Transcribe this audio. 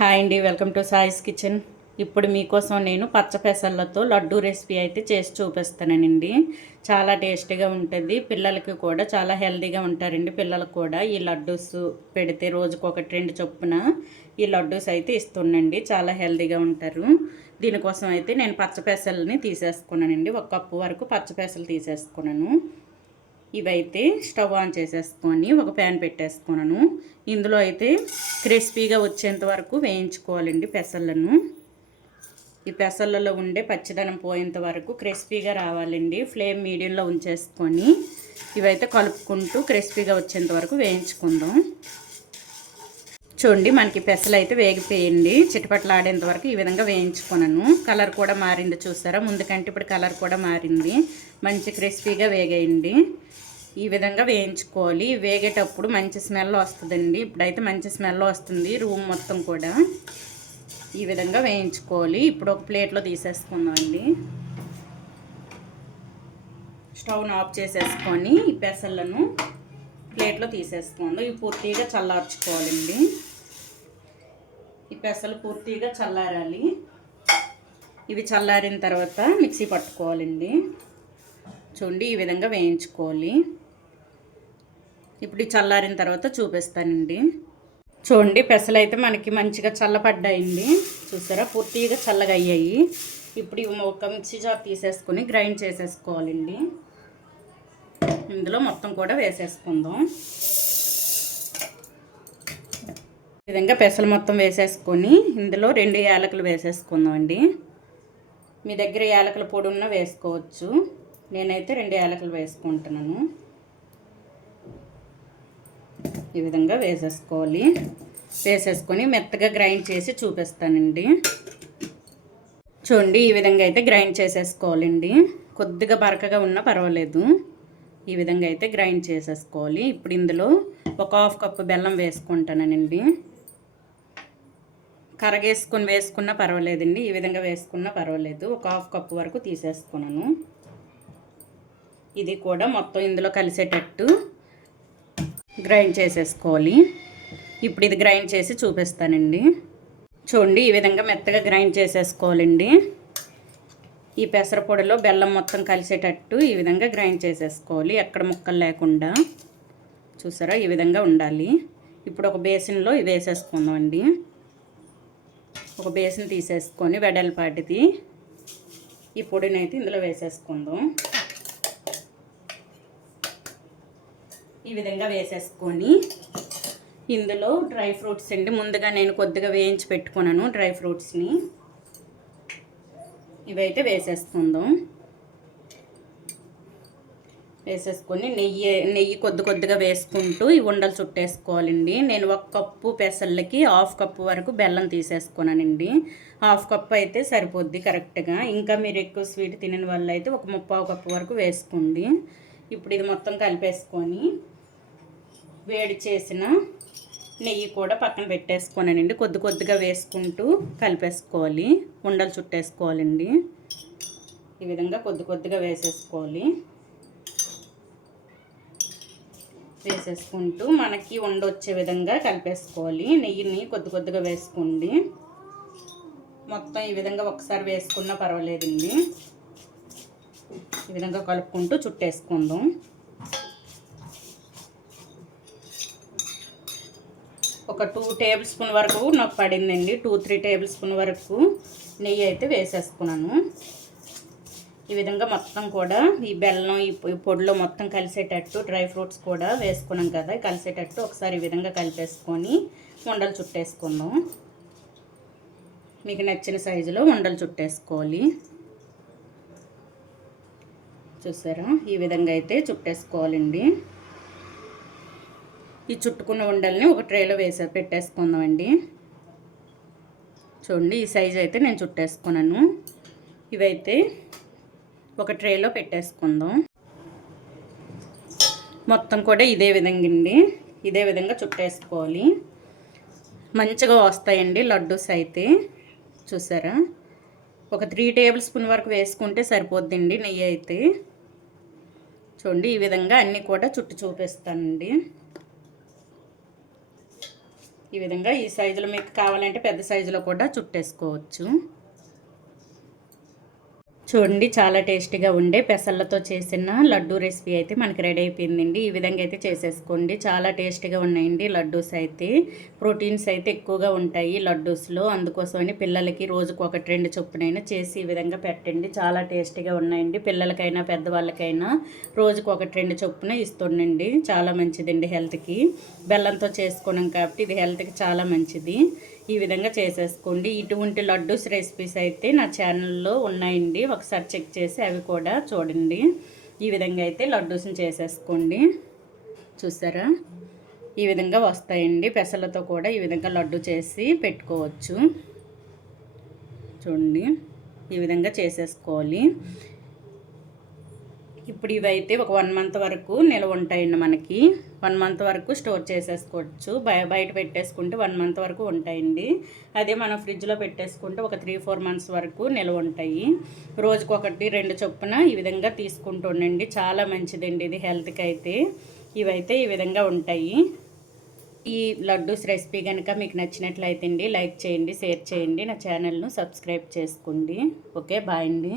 Hi అండి, welcome to సాయిస్ kitchen. ఇప్పుడు మీకోసం నేను పచ్చ పెసర్లతో లడ్డు రెసిపీ అయితే చేసి చూపిస్తానండి. చాలా టేస్టీగా ఉంటుంది. పిల్లలకి కూడా చాలా హెల్తీగా ఉంటారండి. పిల్లలకు కూడా ఈ లడ్డూస్ పెడితే రోజుకు ఒకటి రెండు చొప్పున ఈ లడ్డూస్ అయితే ఇస్తున్నాండి. చాలా హెల్తీగా ఉంటారు. దీనికోసం అయితే నేను పచ్చ పెసర్లని తీసేసుకున్నానండి. 1 కప్పు వరకు పచ్చ పెసలు తీసేసుకున్నాను. ఇవైతే స్టవ్ ఆన్ చేసేసుకొని ఒక ప్యాన్ పెట్టేసుకున్నాను. ఇందులో అయితే క్రిస్పీగా వచ్చేంత వరకు వేయించుకోవాలండి పెసర్లను. ఈ పెసర్లలో ఉండే పచ్చిదనం పోయేంత వరకు క్రిస్పీగా రావాలండి. ఫ్లేమ్ మీడియంలో ఉంచేసుకొని ఇవైతే కలుపుకుంటూ క్రిస్పీగా వచ్చేంత వరకు వేయించుకుందాం. చూడండి, మనకి పెసలు అయితే వేగిపోయింది. చిటపట్లాడేంత వరకు ఈ విధంగా వేయించుకున్నాను. కలర్ కూడా మారింది చూసారా, ముందు కంటే ఇప్పుడు కలర్ కూడా మారింది. మంచి క్రిస్పీగా వేగేయండి. ఈ విధంగా వేయించుకోవాలి. వేగేటప్పుడు మంచి స్మెల్ వస్తుందండి. ఇప్పుడైతే మంచి స్మెల్ వస్తుంది రూమ్ మొత్తం కూడా. ఈ విధంగా వేయించుకోవాలి. ఇప్పుడు ఒక ప్లేట్లో తీసేసుకుందామండి. స్టవ్ను ఆఫ్ చేసేసుకొని ఈ పెసలను ప్లేట్లో తీసేసుకుందాం. ఇవి పూర్తిగా చల్లార్చుకోవాలండి. ఈ పెసలు పూర్తిగా చల్లారాలి. ఇవి చల్లారిన తర్వాత మిక్సీ పట్టుకోవాలండి. చూడండి, ఈ విధంగా వేయించుకోవాలి. ఇప్పుడు ఈ చల్లారిన తర్వాత చూపిస్తానండి. చూడండి, పెసలు అయితే మనకి మంచిగా చల్లపడ్డాయండి. చూసారా, పూర్తిగా చల్లగా అయ్యాయి. ఇప్పుడు ఇవి ఒక మిక్సీ జార్ తీసేసుకొని గ్రైండ్ చేసేసుకోవాలండి. ఇందులో మొత్తం కూడా వేసేసుకుందాం. ఈ విధంగా పెసలు మొత్తం వేసేసుకొని ఇందులో 2 యాలకులు వేసేసుకుందాం అండి. మీ దగ్గర యాలకుల పొడి ఉన్న వేసుకోవచ్చు. నేనైతే 2 యాలకులు వేసుకుంటున్నాను. ఈ విధంగా వేసేసుకోవాలి. వేసేసుకొని మెత్తగా గ్రైండ్ చేసి చూపిస్తానండి. చూడండి, ఈ విధంగా అయితే గ్రైండ్ చేసేసుకోవాలండి. కొద్దిగా బరకగా ఉన్నా పర్వాలేదు. ఈ విధంగా అయితే గ్రైండ్ చేసేసుకోవాలి. ఇప్పుడు ఇందులో ఒక 1/2 కప్పు బెల్లం వేసుకుంటానండి. కరగేసుకొని వేసుకున్నా పర్వాలేదండి. ఈ విధంగా వేసుకున్నా పర్వాలేదు. ఒక 1/2 కప్పు వరకు తీసేసుకున్నాను. ఇది కూడా మొత్తం ఇందులో కలిసేటట్టు గ్రైండ్ చేసేసుకోవాలి. ఇప్పుడు ఇది గ్రైండ్ చేసి చూపిస్తానండి. చూడండి, ఈ విధంగా మెత్తగా గ్రైండ్ చేసేసుకోవాలండి. ఈ పెసర పొడిలో బెల్లం మొత్తం కలిసేటట్టు ఈ విధంగా గ్రైండ్ చేసేసుకోవాలి. ఎక్కడ ముక్కలు లేకుండా. చూసారా, ఈ విధంగా ఉండాలి. ఇప్పుడు ఒక బేసిన్లో ఇవి వేసేసుకుందామండి. ఒక బేసిన్ తీసేసుకొని వెడల్పాటిది ఈ పొడిని అయితే ఇందులో వేసేసుకుందాం. ఈ విధంగా వేసేసుకొని ఇందులో డ్రై ఫ్రూట్స్ అండి. ముందుగా నేను కొద్దిగా వేయించి పెట్టుకున్నాను డ్రై ఫ్రూట్స్ని. ఇవైతే వేసేసుకుందాం. వేసేసుకొని నెయ్యి కొద్దిగా వేసుకుంటూ ఈ ఉండలు చుట్టేసుకోవాలండి. నేను 1 కప్పు పెసర్లకి 1/2 కప్పు వరకు బెల్లం తీసేసుకున్నానండి. 1/2 కప్పు అయితే సరిపోద్ది కరెక్ట్గా. ఇంకా మీరు ఎక్కువ స్వీట్ తినని వల్ల అయితే ఒక 3/4 కప్పు వరకు వేసుకోండి. ఇప్పుడు ఇది మొత్తం కలిపేసుకొని వేడి చేసిన నెయ్యి కూడా పక్కన పెట్టేసుకోనండి. కొద్దిగా వేసుకుంటూ కలిపేసుకోవాలి. ఉండలు చుట్టేసుకోవాలండి. ఈ విధంగా కొద్దిగా వేసేసుకోవాలి. వేసేసుకుంటూ మనకి ఉండొచ్చే విధంగా కలిపేసుకోవాలి. నెయ్యిని కొద్దిగా వేసుకోండి. మొత్తం ఈ విధంగా ఒకసారి వేసుకున్నా పర్వాలేదండి. ఈ విధంగా కలుపుకుంటూ చుట్టేసుకుందాం. ఒక 2 టేబుల్ స్పూన్ వరకు నాకు పడిందండి. 2-3 టేబుల్ స్పూన్ వరకు నెయ్యి అయితే వేసేసుకున్నాను. ఈ విధంగా మొత్తం కూడా ఈ బెల్లం ఈ పొడిలో మొత్తం కలిసేటట్టు డ్రై ఫ్రూట్స్ కూడా వేసుకున్నాం కదా, కలిసేటట్టు ఒకసారి ఈ విధంగా కలిపేసుకొని ఉండలు చుట్టేసుకుందాం. మీకు నచ్చిన సైజులో ఉండలు చుట్టేసుకోవాలి. చూసారా, ఈ విధంగా అయితే చుట్టేసుకోవాలండి. ఈ చుట్టుకున్న ఉండల్ని ఒక ట్రేలో పెట్టేసుకుందామండి. చూడండి, ఈ సైజు అయితే నేను చుట్టేసుకున్నాను. ఇవైతే ఒక ట్రేలో పెట్టేసుకుందాం. మొత్తం కూడా ఇదే విధంగా అండి, ఇదే విధంగా చుట్టేసుకోవాలి. మంచిగా వస్తాయండి లడ్డూస్ అయితే. చూసారా, ఒక 3 టేబుల్ స్పూన్ వరకు వేసుకుంటే సరిపోద్దండి నెయ్యి అయితే. చూడండి, ఈ విధంగా అన్నీ కూడా చుట్టి చూపిస్తానండి. ఈ విధంగా ఈ సైజులో మీకు కావాలంటే పెద్ద సైజులో కూడా చుట్టేసుకోవచ్చు. చూడండి, చాలా టేస్టీగా ఉండే పెసళ్ళతో చేసిన లడ్డూ రెసిపీ అయితే మనకి రెడీ అయిపోయిందండి. ఈ విధంగా అయితే చేసేసుకోండి. చాలా టేస్టీగా ఉన్నాయండి లడ్డూస్ అయితే. ప్రోటీన్స్ అయితే ఎక్కువగా ఉంటాయి లడ్డూస్లో. అందుకోసమని పిల్లలకి రోజుకు 1-2 చొప్పునైనా చేసి ఈ విధంగా పెట్టండి. చాలా టేస్టీగా ఉన్నాయండి. పిల్లలకైనా పెద్దవాళ్ళకైనా రోజుకు 1-2 చొప్పున ఇస్తుండండి. చాలా మంచిదండి హెల్త్కి. బెల్లంతో చేసుకున్నాం కాబట్టి ఇది హెల్త్కి చాలా మంచిది. ఈ విధంగా చేసేసుకోండి. ఇటువంటి లడ్డూస్ రెసిపీస్ అయితే నా ఛానల్లో ఉన్నాయండి, ఒకసారి చెక్ చేసి అవి కూడా చూడండి. ఈ విధంగా అయితే లడ్డూస్ని చేసేసుకోండి. చూసారా, ఈ విధంగా వస్తాయండి. పెసలతో కూడా ఈ విధంగా లడ్డు చేసి పెట్టుకోవచ్చు. చూడండి, ఈ విధంగా చేసేసుకోవాలి. ఇప్పుడు ఇవైతే ఒక 1 మంత్ వరకు నిల్వ ఉంటాయండి. మనకి 1 మంత్ వరకు స్టోర్ చేసేసుకోవచ్చు. బయట పెట్టేసుకుంటే 1 మంత్ వరకు ఉంటాయండి. అదే మనం ఫ్రిడ్జ్లో పెట్టేసుకుంటే ఒక 3-4 మంత్స్ వరకు నిల్వ ఉంటాయి. రోజుకు 1-2 చొప్పున ఈ విధంగా తీసుకుంటూ ఉండండి. చాలా మంచిదండి ఇది హెల్త్కి అయితే. ఇవైతే ఈ విధంగా ఉంటాయి. ఈ లడ్డూస్ రెసిపీ కనుక మీకు నచ్చినట్లయితే అండి లైక్ చేయండి, షేర్ చేయండి, నా ఛానల్ను సబ్స్క్రైబ్ చేసుకోండి. ఓకే, బాయ్ అండి.